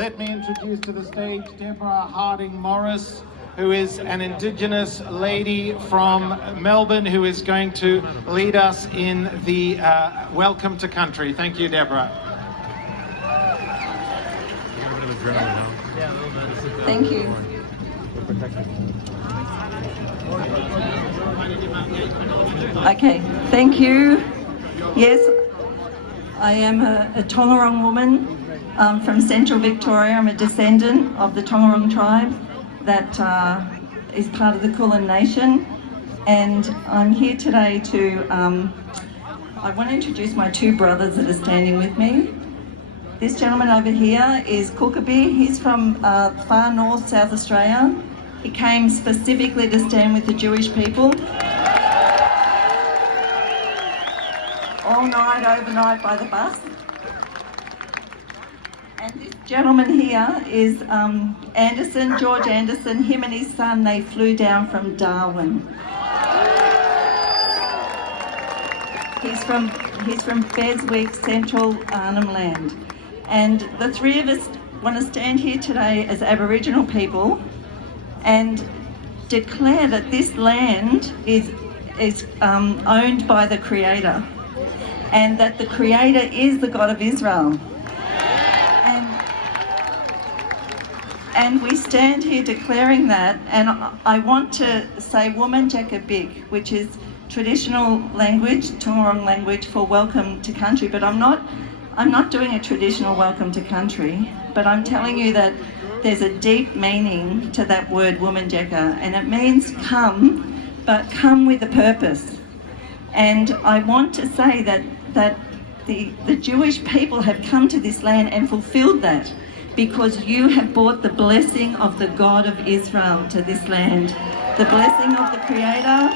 let me introduce to the stage Deborah Harding Morris, who is an Indigenous lady from Melbourne who is going to lead us in the Welcome to Country. Thank you, Deborah. Thank you. Okay, thank you. Yes, I am a Tongarong woman from Central Victoria. I'm a descendant of the Tongarong tribe that is part of the Kulin Nation, and I'm here today to, I want to introduce my two brothers that are standing with me. This gentleman over here is Kookaby. He's from far north, South Australia. He came specifically to stand with the Jewish people. All night, overnight by the bus. And this gentleman here is Anderson, George Anderson. Him and his son, they flew down from Darwin. He's from Beswick, Central Arnhem Land. And the three of us want to stand here today as Aboriginal people and declare that this land is owned by the Creator, and that the Creator is the God of Israel. And we stand here declaring that, and I want to say Wominjeka Bik, which is traditional language, Tongarong language for welcome to country, but I'm not doing a traditional welcome to country, but I'm telling you that there's a deep meaning to that word Wominjeka, and it means come, but come with a purpose. And I want to say that the Jewish people have come to this land and fulfilled that, because you have brought the blessing of the God of Israel to this land, the blessing of the Creator,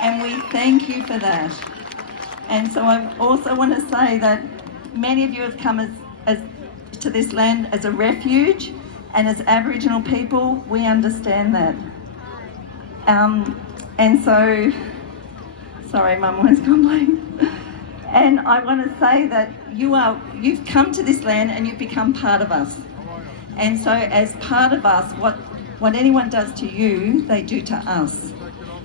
and we thank you for that. And so I also want to say that many of you have come as to this land as a refuge, and as Aboriginal people, we understand that. And so, sorry, Mum was grumbling. And I want to say that you've come to this land and you've become part of us. And so as part of us, what anyone does to you, they do to us.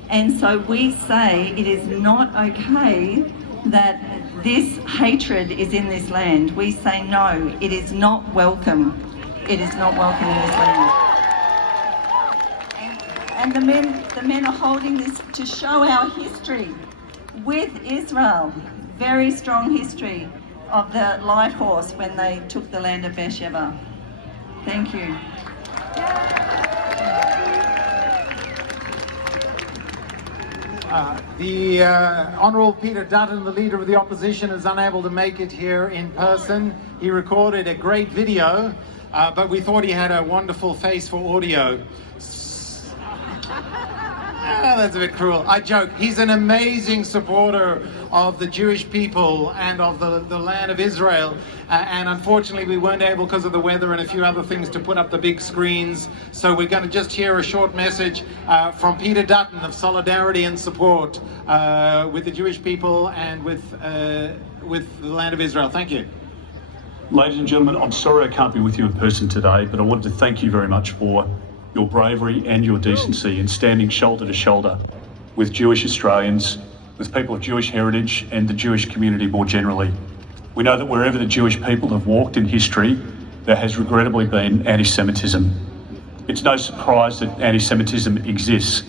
And so we say it is not okay that this hatred is in this land. We say no, it is not welcome. It is not welcome in this land. And the men are holding this to show our history with Israel. Very strong history of the light horse when they took the land of Beersheba. Thank you. The Honourable Peter Dutton, the Leader of the Opposition, is unable to make it here in person. He recorded a great video, but we thought he had a wonderful face for audio. That's a bit cruel. I joke. He's an amazing supporter of the Jewish people and of the land of Israel. And unfortunately, we weren't able, because of the weather and a few other things, to put up the big screens. So we're going to just hear a short message from Peter Dutton of solidarity and support with the Jewish people and with the land of Israel. Thank you. Ladies and gentlemen, I'm sorry I can't be with you in person today, but I wanted to thank you very much for your bravery and your decency in standing shoulder to shoulder with Jewish Australians, with people of Jewish heritage and the Jewish community more generally. We know that wherever the Jewish people have walked in history, there has regrettably been anti-Semitism. It's no surprise that anti-Semitism exists.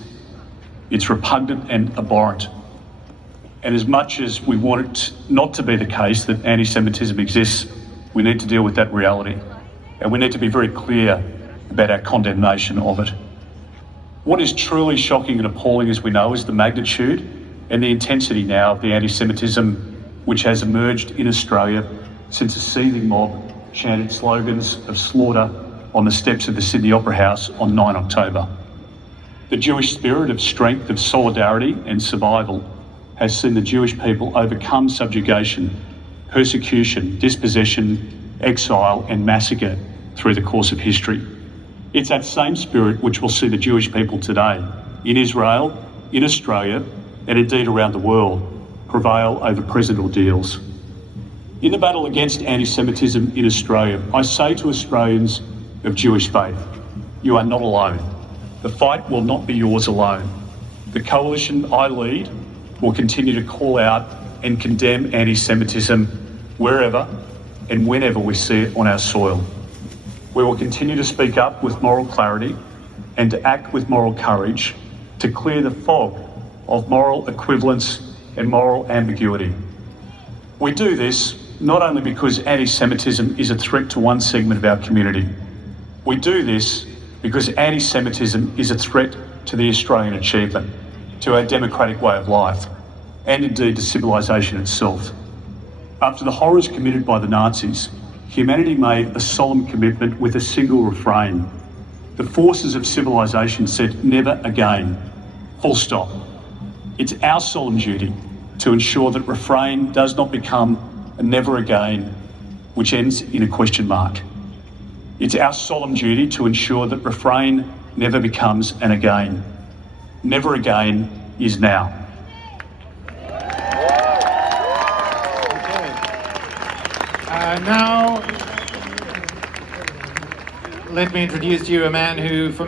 It's repugnant and abhorrent. And as much as we want it not to be the case that anti-Semitism exists, we need to deal with that reality. And we need to be very clear about our condemnation of it. What is truly shocking and appalling, as we know, is the magnitude and the intensity now of the anti-Semitism which has emerged in Australia since a seething mob chanted slogans of slaughter on the steps of the Sydney Opera House on 9 October. The Jewish spirit of strength, of solidarity and survival has seen the Jewish people overcome subjugation, persecution, dispossession, exile and massacre through the course of history. It's that same spirit which will see the Jewish people today, in Israel, in Australia, and indeed around the world, prevail over present ordeals. In the battle against anti-Semitism in Australia, I say to Australians of Jewish faith, you are not alone. The fight will not be yours alone. The coalition I lead will continue to call out and condemn anti-Semitism wherever and whenever we see it on our soil. We will continue to speak up with moral clarity and to act with moral courage to clear the fog of moral equivalence and moral ambiguity. We do this not only because anti-Semitism is a threat to one segment of our community. We do this because anti-Semitism is a threat to the Australian achievement, to our democratic way of life, and indeed to civilisation itself. After the horrors committed by the Nazis, humanity made a solemn commitment with a single refrain. The forces of civilisation said, never again, full stop. It's our solemn duty to ensure that refrain does not become a never again, which ends in a question mark. It's our solemn duty to ensure that refrain never becomes an again. Never again is now. Now, let me introduce to you a man who, for